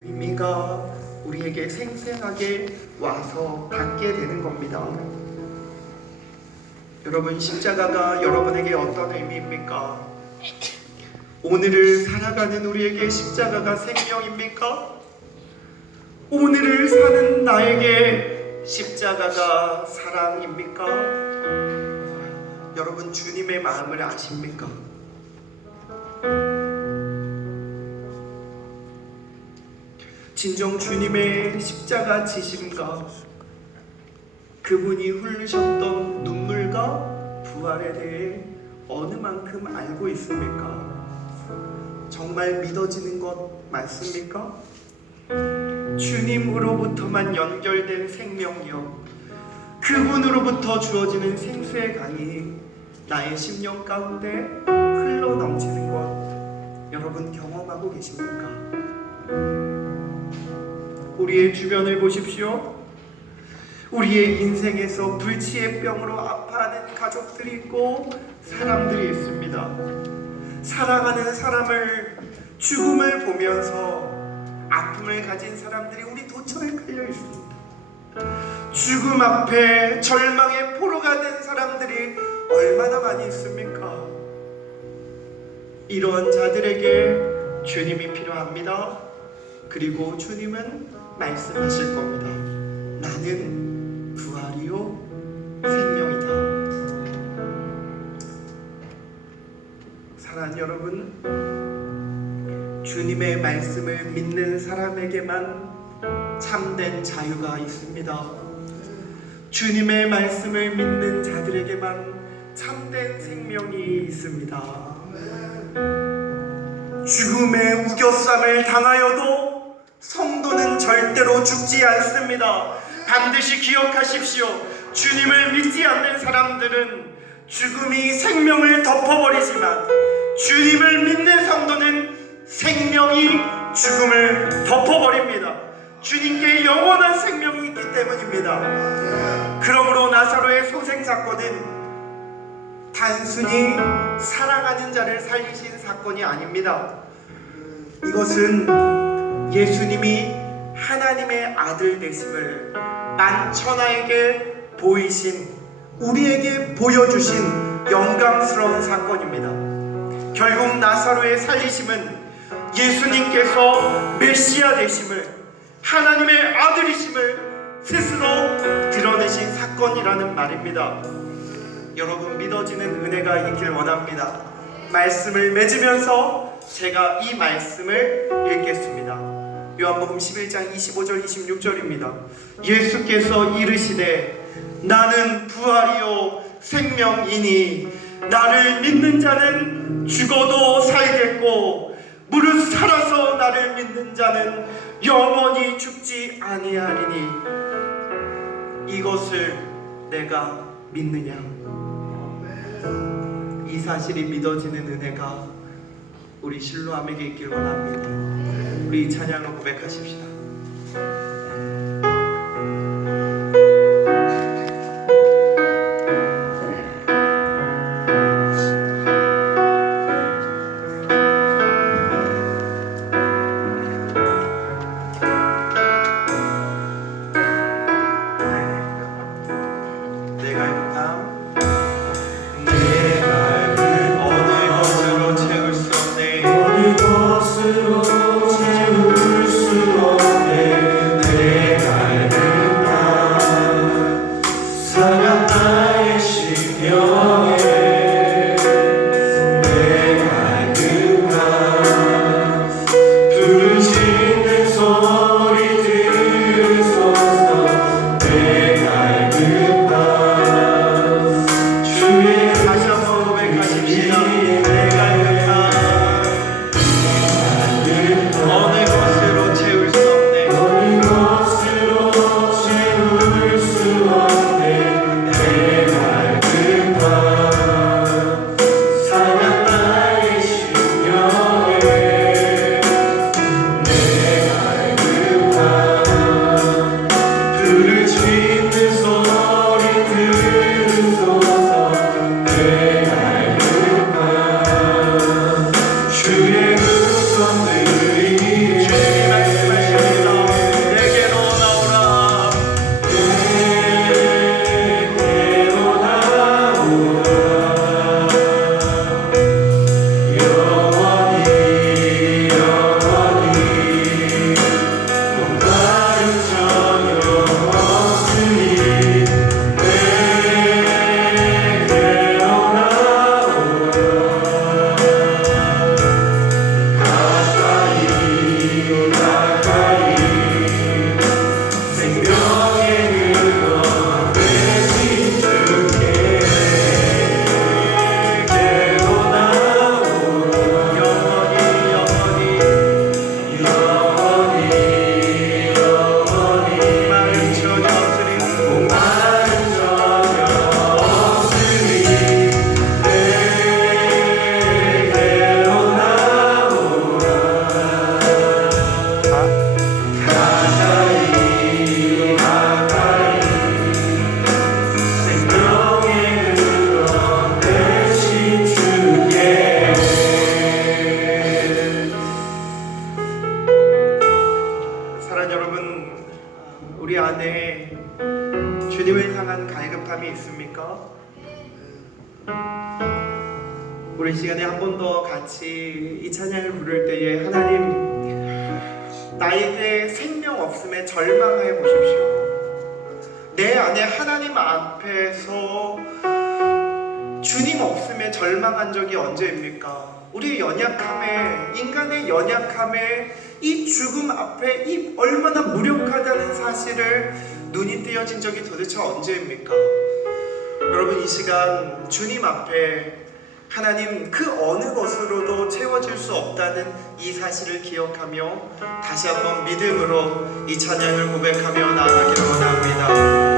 의미가 우리에게 생생하게 와서 닿게 되는 겁니다. 여러분 십자가가 여러분에게 어떤 의미입니까? 오늘을 살아가는 우리에게 십자가가 생명입니까? 오늘을 사는 나에게 십자가가 사랑입니까? 여러분 주님의 마음을 아십니까? 진정 주님의 십자가 지심과 그분이 흘리셨던 눈물과 부활에 대해 어느 만큼 알고 있습니까? 정말 믿어지는 것 맞습니까? 주님으로부터만 연결된 생명이요. 그분으로부터 주어지는 생수의 강이 나의 심령 가운데 흘러 넘치는 것 여러분 경험하고 계십니까? 우리의 주변을 보십시오. 우리의 인생에서 불치의 병으로 아파하는 가족들이 있고 사람들이 있습니다. 사랑하는 사람을 죽음을 보면서 아픔을 가진 사람들이 우리 도처에 깔려 있습니다. 죽음 앞에 절망의 포로가 된 사람들이 얼마나 많이 있습니까? 이런 자들에게 주님이 필요합니다. 그리고 주님은 말씀하실 겁니다. 나는 부활이요 생명이다. 사랑하는 여러분, 주님의 말씀을 믿는 사람에게만 참된 자유가 있습니다. 주님의 말씀을 믿는 자들에게만 참된 생명이 있습니다. 죽음의 우겨쌈을 당하여도 성도는 절대로 죽지 않습니다. 반드시 기억하십시오. 주님을 믿지 않는 사람들은 죽음이 생명을 덮어버리지만 주님을 믿는 성도는 생명이 죽음을 덮어버립니다. 주님께 영원한 생명이 있기 때문입니다. 그러므로 나사로의 소생 사건은 단순히 사랑하는 자를 살리신 사건이 아닙니다. 이것은 예수님이 하나님의 아들 되심을 만천하에게 보이신 우리에게 보여주신 영광스러운 사건입니다. 결국 나사로의 살리심은 예수님께서 메시아 되심을 하나님의 아들이심을 스스로 드러내신 사건이라는 말입니다. 여러분 믿어지는 은혜가 있길 원합니다. 말씀을 맺으면서 제가 이 말씀을 읽겠습니다. 요한복음 11장 25절 26절입니다. 예수께서 이르시되 나는 부활이요 생명이니 나를 믿는 자는 죽어도 살겠고 무릇 살아서 나를 믿는 자는 영원히 죽지 아니하리니 이것을 내가 믿느냐 이 사실이 믿어지는 은혜가 우리 실로암에게 있길 원합니다. 우리 이 찬양을 고백하십시다. 있습니까? 우리 시간에 한 번 더 같이 이 찬양을 부를 때에 하나님 나에게 생명 없음에 절망해 보십시오. 내 안에 하나님 앞에서 주님 없음에 절망한 적이 언제입니까? 우리의 연약함에 인간의 연약함에 이 죽음 앞에 이 얼마나 무력하다는 사실을 눈이 띄어진 적이 도대체 언제입니까? 여러분 이 시간 주님 앞에 하나님 그 어느 것으로도 채워질 수 없다는 이 사실을 기억하며 다시 한번 믿음으로 이 찬양을 고백하며 나아가기를 원합니다.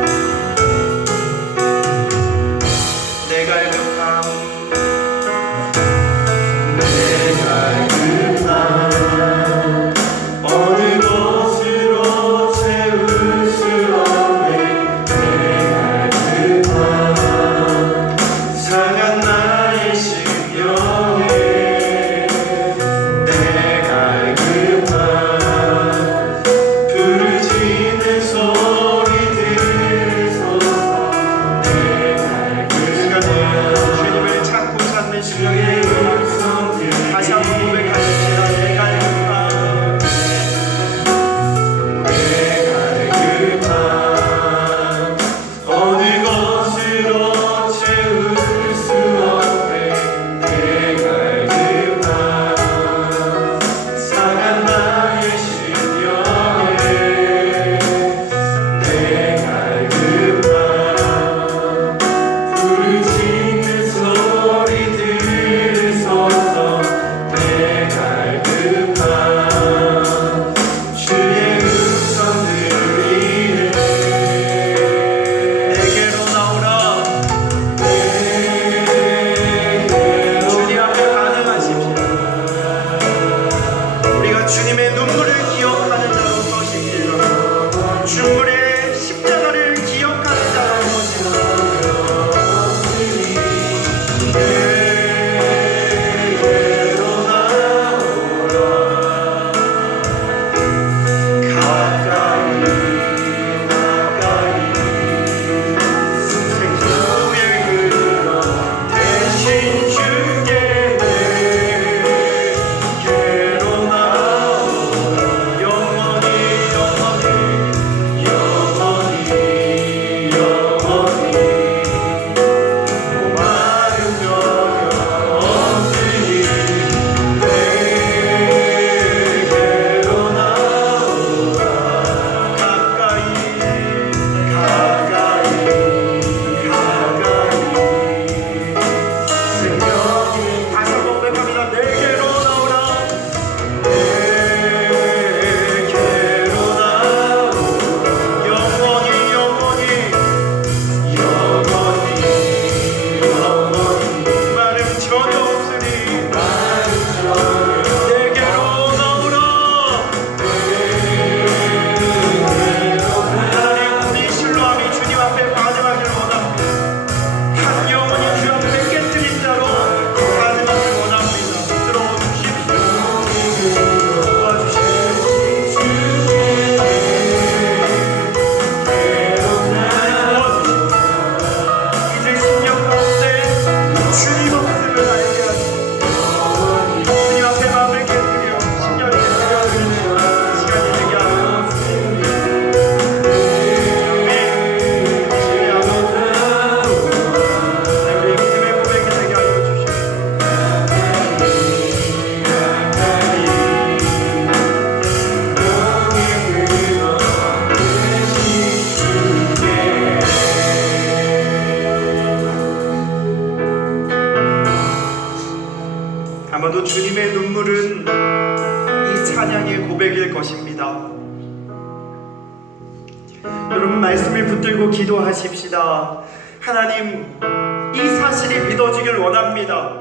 원합니다.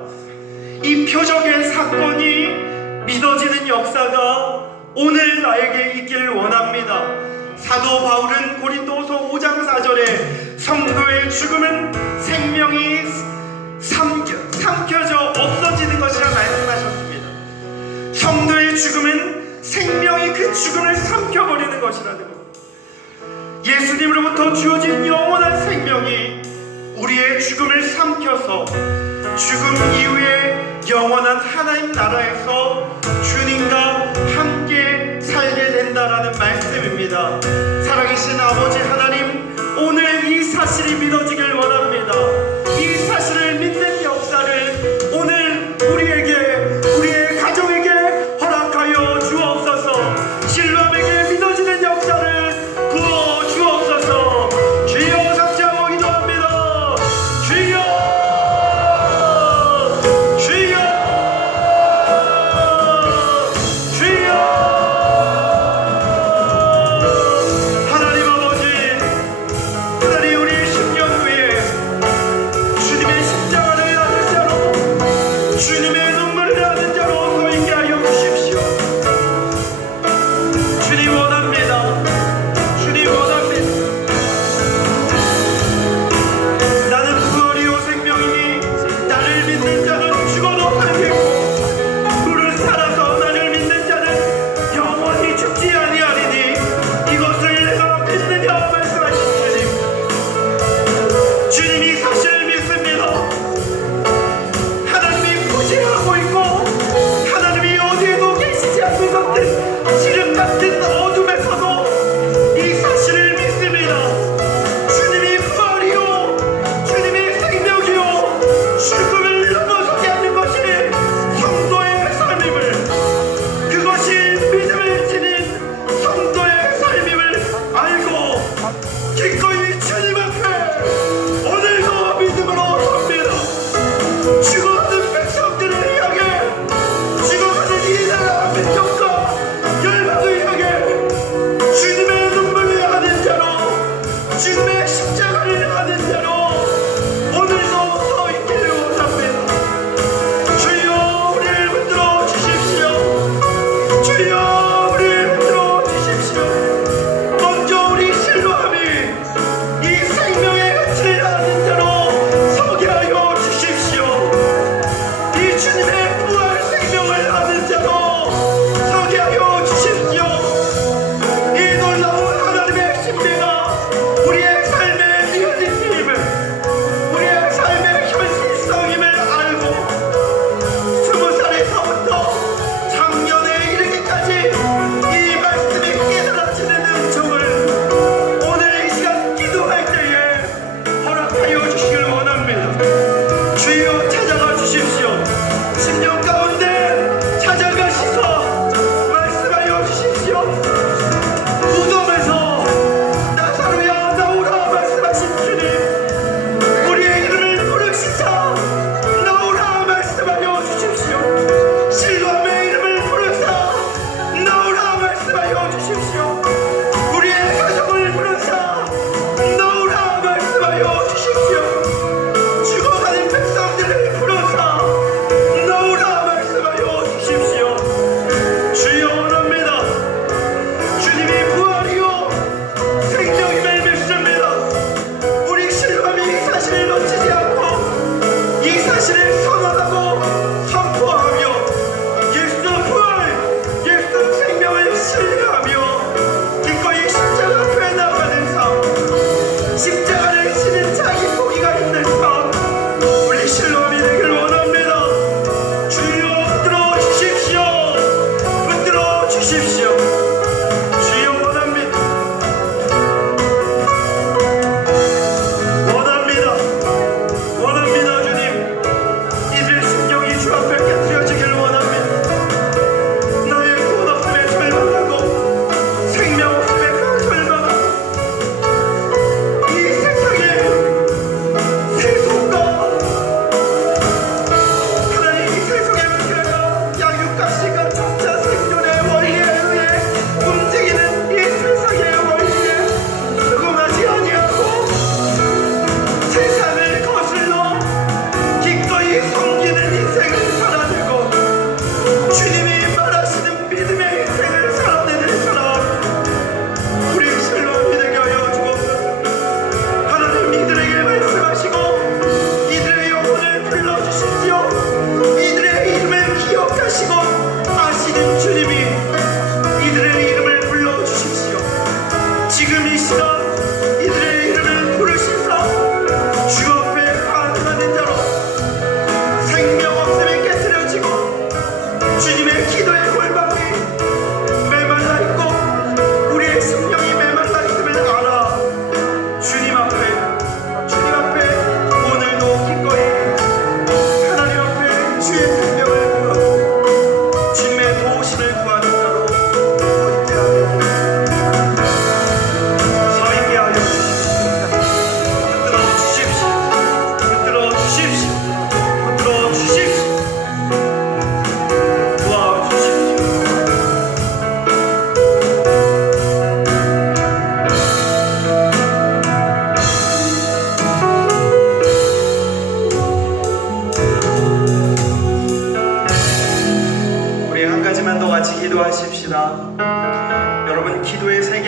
이 표적의 사건이 믿어지는 역사가 오늘 나에게 있기를 원합니다. 사도 바울은 고린도서 5장 4절에 성도의 죽음은 생명이 삼켜, 삼켜져 없어지는 것이라 말씀하셨습니다. 성도의 죽음은 생명이 그 죽음을 삼켜버리는 것이라는 것. 예수님으로부터 주어진 영원한 생명이 우리의 죽음을 삼켜서 죽음 이후에 영원한 하나님 나라에서 주님과 함께 살게 된다라는 말씀입니다. 살아계신 아버지 하나님, 오늘 이 사실이 믿어지길 원합니다.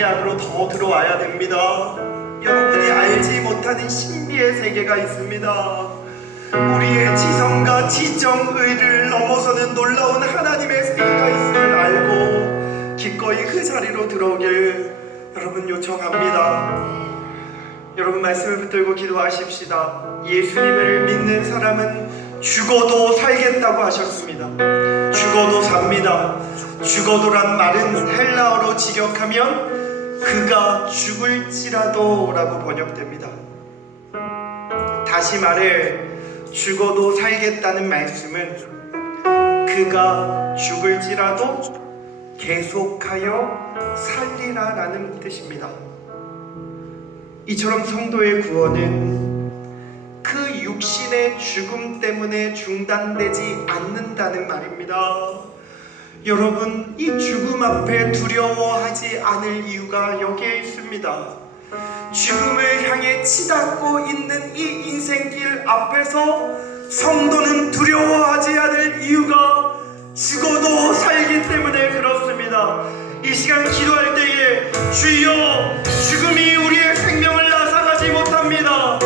안으로 더 들어와야 됩니다. 여러분이 알지 못하는 신비의 세계가 있습니다. 우리의 지성과 지정의를 넘어서는 놀라운 하나님의 세계가 있음을 알고 기꺼이 그 자리로 들어오길 여러분 요청합니다. 여러분 말씀을 붙들고 기도하십시다. 예수님을 믿는 사람은 죽어도 살겠다고 하셨습니다. 죽어도 삽니다. 죽어도란 말은 헬라어로 직역하면 그가 죽을지라도 라고 번역됩니다. 다시 말해 죽어도 살겠다는 말씀은 그가 죽을지라도 계속하여 살리라 라는 뜻입니다. 이처럼 성도의 구원은 그 육신의 죽음 때문에 중단되지 않는다는 말입니다. 여러분, 이 죽음 앞에 두려워하지 않을 이유가 여기에 있습니다. 죽음을 향해 치닫고 있는 이 인생길 앞에서 성도는 두려워하지 않을 이유가 죽어도 살기 때문에 그렇습니다. 이 시간 기도할 때에 주여 죽음이 우리의 생명을 앗아가지 못합니다.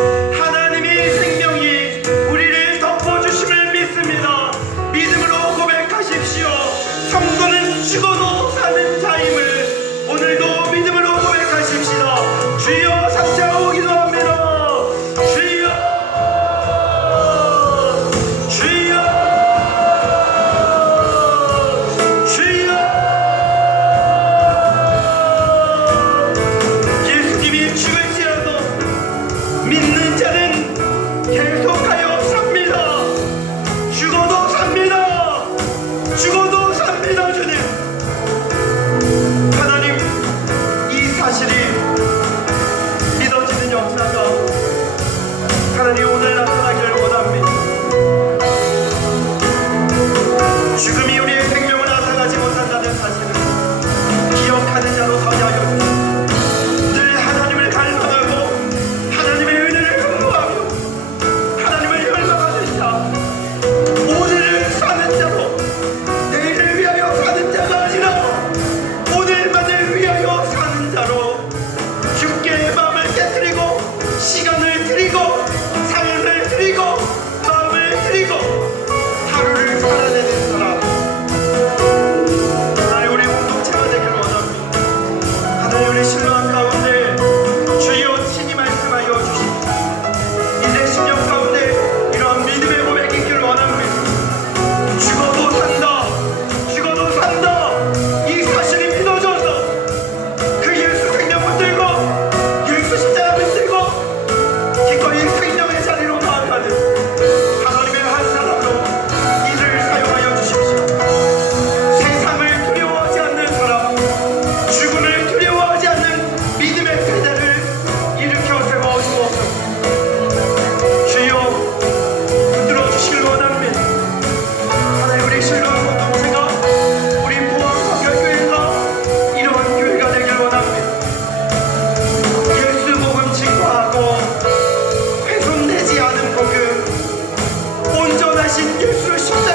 心也是胸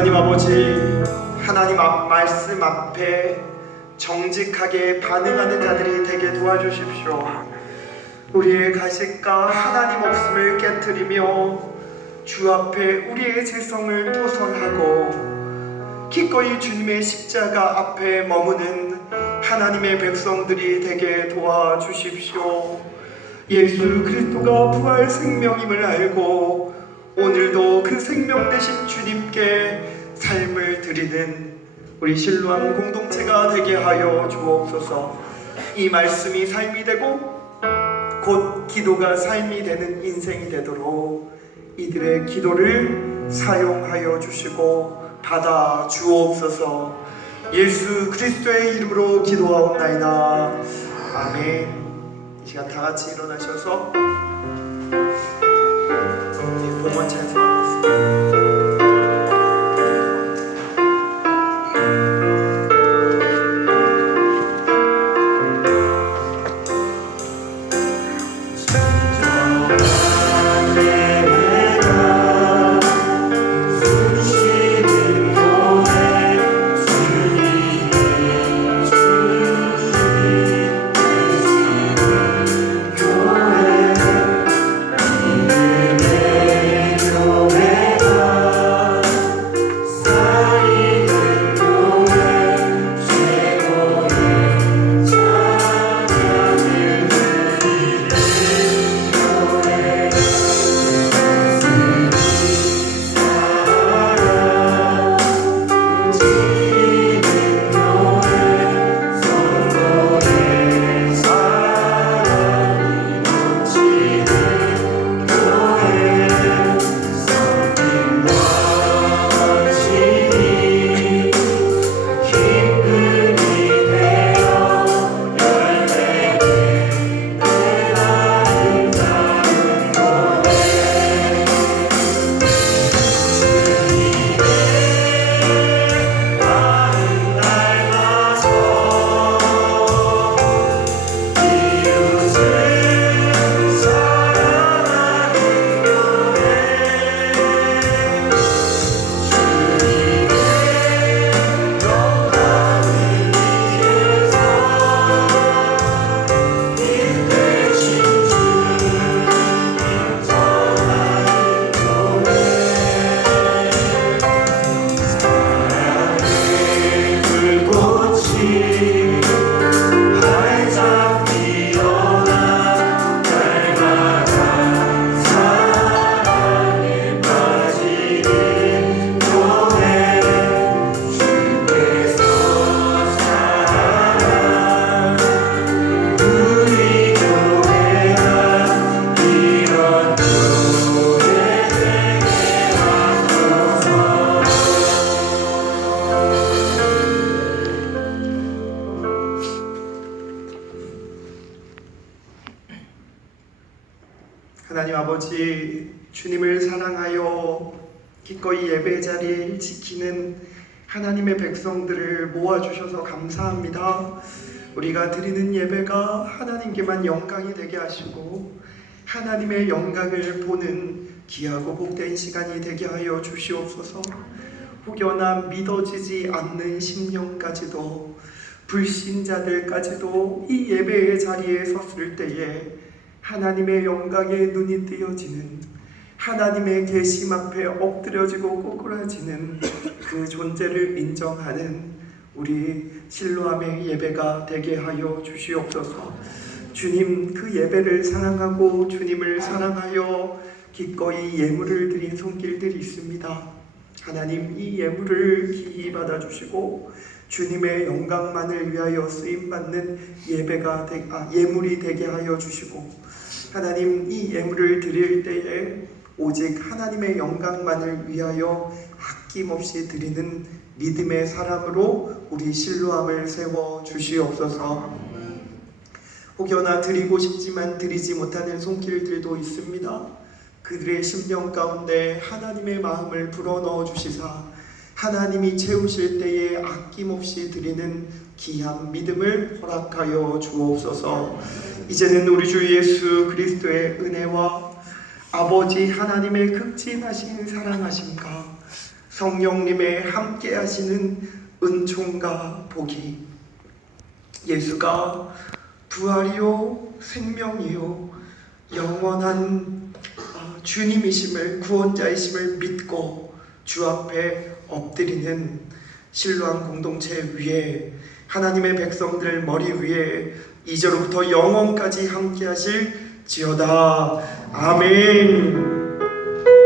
하나님 아버지 하나님 앞 말씀 앞에 정직하게 반응하는 자들이 되게 도와주십시오 우리의 가식과 하나님 없음을 깨뜨리며 주 앞에 우리의 죄성을 토설하고 기꺼이 주님의 십자가 앞에 머무는 하나님의 백성들이 되게 도와주십시오. 예수 그리스도가 부활 생명임을 알고 오늘도 그 생명 되신 주님께 삶을 드리는 우리 실로암 공동체가 되게 하여 주옵소서. 이 말씀이 삶이 되고 곧 기도가 삶이 되는 인생이 되도록 이들의 기도를 사용하여 주시고 받아 주옵소서. 예수 그리스도의 이름으로 기도하옵나이다. 아멘. 이 시간 다 같이 일어나셔서 Lord. 감사합니다. 우리가 드리는 예배가 하나님께만 영광이 되게 하시고 하나님의 영광을 보는 귀하고 복된 시간이 되게 하여 주시옵소서. 혹여나 믿어지지 않는 심령까지도 불신자들까지도 이 예배의 자리에 섰을 때에 하나님의 영광에 눈이 뜨여지는 하나님의 계심 앞에 엎드려지고 꼬꾸라지는 그 존재를 인정하는 우리 실로함의 예배가 되게 하여 주시옵소서. 주님 그 예배를 사랑하고 주님을 사랑하여 기꺼이 예물을 드린 손길들이 있습니다. 하나님 이 예물을 기히 받아 주시고 주님의 영광만을 위하여 쓰임 받는 예배가 되, 아, 예물이 되게 하여 주시고 하나님 이 예물을 드릴 때에 오직 하나님의 영광만을 위하여 아낌없이 드리는 믿음의 사람으로 우리 신루함을 세워 주시옵소서. 혹여나 드리고 싶지만 드리지 못하는 손길들도 있습니다. 그들의 심령 가운데 하나님의 마음을 불어넣어 주시사 하나님이 채우실 때에 아낌없이 드리는 귀한 믿음을 허락하여 주옵소서. 이제는 우리 주 예수 그리스도의 은혜와 아버지 하나님의 극진하신 사랑하심과 성령님의 함께 하시는 은총과 복이 예수가 부활이요 생명이요 영원한 아, 주님이심을 구원자이심을 믿고 주 앞에 엎드리는 신루한 공동체 위에 하나님의 백성들 머리 위에 이제로부터 영원까지 함께 하실 지어다 아멘.